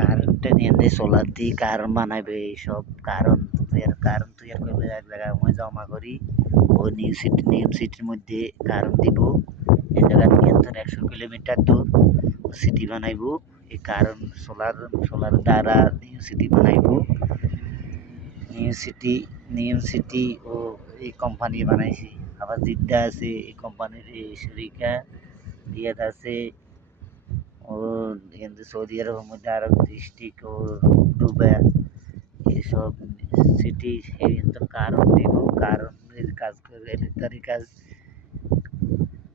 কারেন্টটা নিয়ে সোলার দিয়ে কারেন্ট বানাইবে এইসব কারেন্ট তৈরি করবে এক জায়গায় মই জমা করি ও নিউ সিটির মধ্যে কারেন্ট দিব এই জায়গা নিয়ন্ত্রণ 100 কিলোমিটার দূর সিটি বানাইব এই কারেন্ট সোলার দ্বারা নিউ সিটি বানাইব নিউ সিটি ও এই কোম্পানি বানাইছে আবার জিদ্দা আছে এই কোম্পানির শরিকা রিয়াদ আছে ও কিন্তু সৌদি আরবের মধ্যে আরো ডিস্ট্রিক্ট ও দুবাই এইসব সিটি তো কারণ দিব কারণের কাজ করবে ইলেকট্রিক কাজ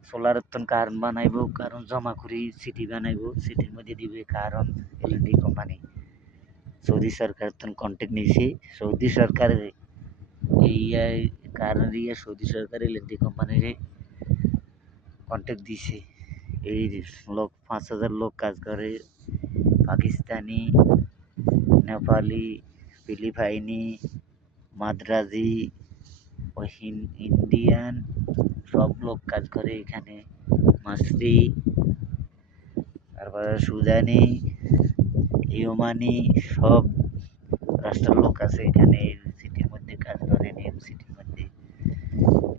সোলার কারণ বানাইব কারণ জমা করি সিটি বানাইব সিটির মধ্যে দিবে কারণ এলএনডি কোম্পানি সৌদি সরকার কন্ট্যাক্ট নিয়েছে সৌদি সরকারের এই কারণ দিয়ে সৌদি সরকার এলএনডি কোম্পানির কন্ট্যাক্ট দিছে এই লোক 5,000 লোক কাজ করে পাকিস্তানি নেপালি ফিলিপাইনি মাদ্রাজি ও ইন্ডিয়ান সব লোক কাজ করে এখানে মাসরি তারপরে সুদানি ইউমানি সব রাষ্ট্রের লোক আছে এখানে সিটির মধ্যে কাজ করে নিয়ম সিটির মধ্যে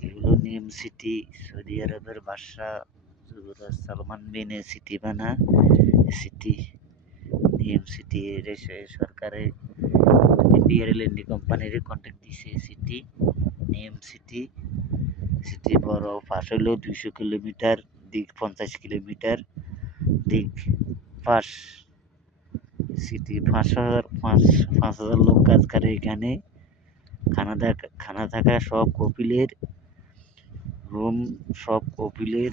এগুলো নিয়ম সিটি সৌদি আরবের বাদশা সালমান বিন সিটি বানা সিটি নিয়ম সিটি সরকারের ইন্ডিয়ার এলএনডি কোম্পানির কন্ট্যাক্ট দিছে সিটি নিয়ম সিটি সিটি বড় পাশ হইল 200 কিলোমিটার দিক 50 কিলোমিটার দিক পাশ সিটি 5,000 লোক কাজ করে এখানে খানা থাকা সব কপিলের রুম সব কপিলের